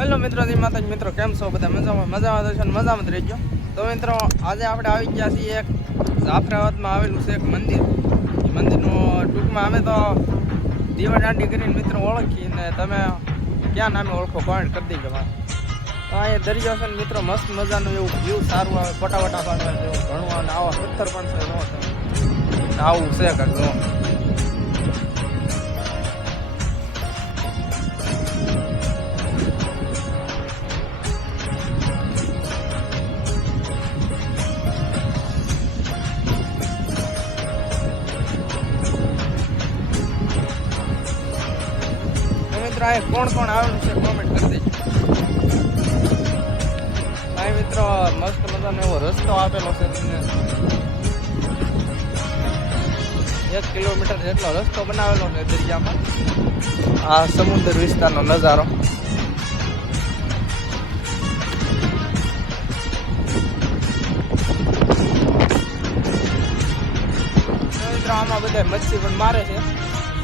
Hello મિત્રો, જય માતાજી મિત્રો, કેમ છો બધા? મજામાં છે ને મજામાં જ રહેજો. તો મિત્રો આજે આપણે આવી ગયા છીએ એક જાફરાબાદમાં આવેલું છે એક મંદિર. એ મંદિરનું ટૂંકમાં અમે તો દીવાદાંડી કરીને મિત્રો ઓળખીને તમે ક્યાં નામે ઓળખો કોમેન્ટ કરી દેજો. તો અહીંયા દરિયો છે ને મિત્રો, મસ્ત મજાનું એવું વ્યૂ સારું આવે, ફટાફટા પાડવા જેવું ઘણું આવે. આવા પથ્થર પણ છે, આવું છે કાંઈક. કોણ કોણ આવેલું છે કોમેન્ટ કરી દેજો. ભાઈ મિત્રો મસ્ત મજાનો એવો રસ્તો આપેલો છે તમને, 1 કિલોમીટર જેટલો રસ્તો બનાવેલો છે દરિયામાં. આ સમુદ્ર વિસ્તારનો નજારો. મિત્રો આમાં બધા મચ્છી પણ મારે છે,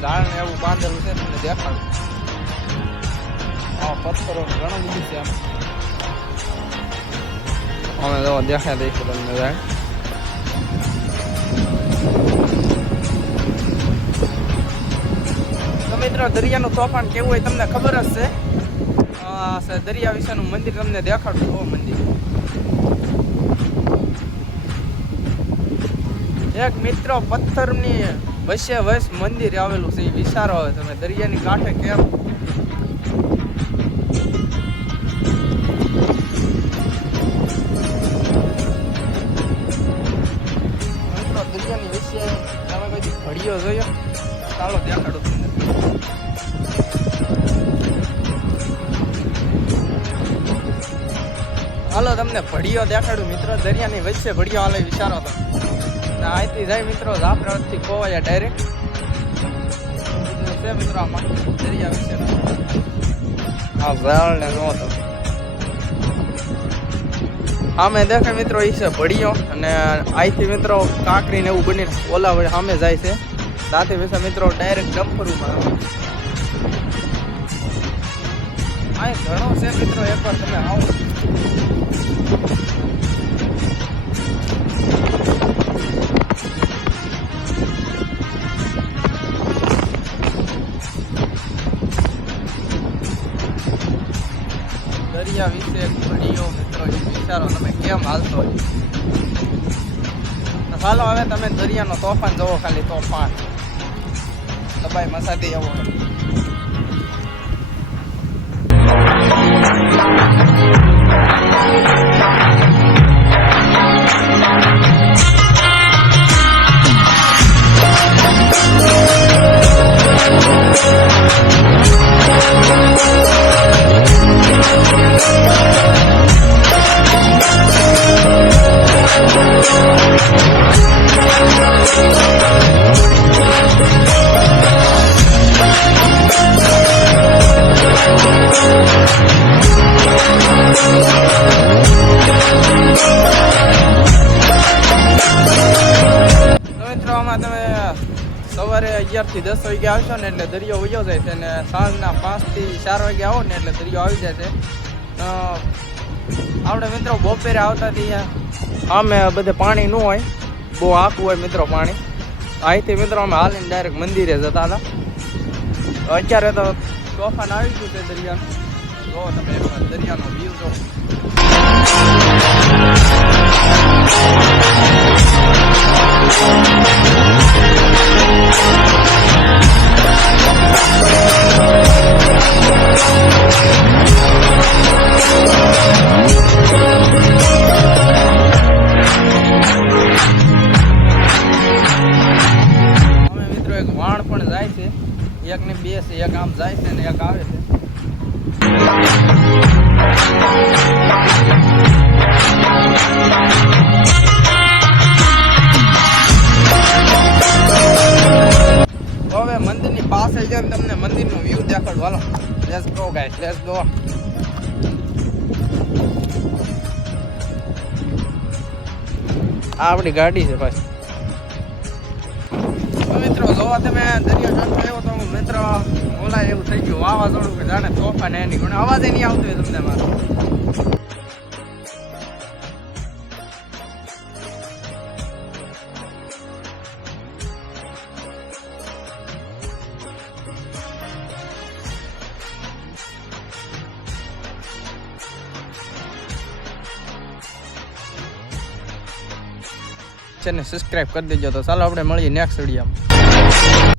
ઝાડ ને એવું બાંધેલું છે તમને દેખાડું. પથ્થરો ઘણું બધું છે અમે તો દેખાય દઈશું તમને જાય. તો મિત્રો દરિયાનું તોફાન કેવું હોય તમને ખબર જ છે. દરિયા વિશેનું મંદિર તમને દેખાડું. ઓ મંદિર એક મિત્રો પથ્થરની વચ્ચે વચ મંદિર આવેલું છે. એ વિચારો આવે તમે દરિયાની કાંઠે કેમ ઘડીઓ જોયો. ચાલો દેખાડું તમને. હાલો તમને ભડીઓ દેખાડું મિત્રો. દરિયાની વચ્ચે ભડીઓ હાલે વિચારો તો. અહીંથી જાય મિત્રો જાફરાબાદથી ખોવાયા ડાયરેક્ટ છે મિત્રો. આમાં દરિયા વિશે હા ઝાડ ને નો તો સામે દેખાય મિત્રો. એ છે ભડીઓ અને અહીંથી મિત્રો કાંકરી ને એવું બનીને ઓલા સામે જાય છે. ત્યાંથી વિશે મિત્રો ડાયરેક્ટ ડમ્પરમાં અહીં ઘણો છે મિત્રો. એકવાર તમે આવો. દરિયા વિશે ભડીઓ મિત્રો વિચારો તમે કેમ હાલતો હોય. ચાલો હવે તમે દરિયાનો તોફાન જોવો. ખાલી તોફાન દબાઈ મસાતી આવો. તમે સવારે 11 થી 10 વાગે આવશો ને એટલે દરિયો વયો જાય છે, અને સાંજના 5 થી 4 વાગે આવો ને એટલે દરિયો આવી જાય છે. આપણે મિત્રો બપોરે આવતા અમે બધે પાણી ન હોય, બહુ આખું હોય મિત્રો પાણી. અહીંથી મિત્રો અમે હાલીને ડાયરેક્ટ મંદિરે જતા હતા. અત્યારે તો તોફાન આવી ગયું છે દરિયાનું. જો તમે દરિયાનો વ્યૂ જો. અમે મિત્રો એક વાણ પણ જાય છે. એક ને બે છે, એક આમ જાય છે ને એક આવે છે. હવે મંદિરની પાસે જઈને તમને મંદિરનો વ્યૂ દેખાડું. હાલો let's go guys, let's go. આ આપણી ગાડી છે ભાઈ. તો મિત્રો જોવા તમે દરિયો કાંઠે આવ્યો તો મિત્રો ઓલા એવું થઈ ગયું વાવાઝોડું કે જાણે તોફાન એની ઘણો અવાજ નહીં આવતો હોય તમને મારો. ચેનલ સબસ્ક્રાઇબ કરી દેજો. તો ચાલો આપણે મળીએ નેક્સ્ટ વિડીયોમાં.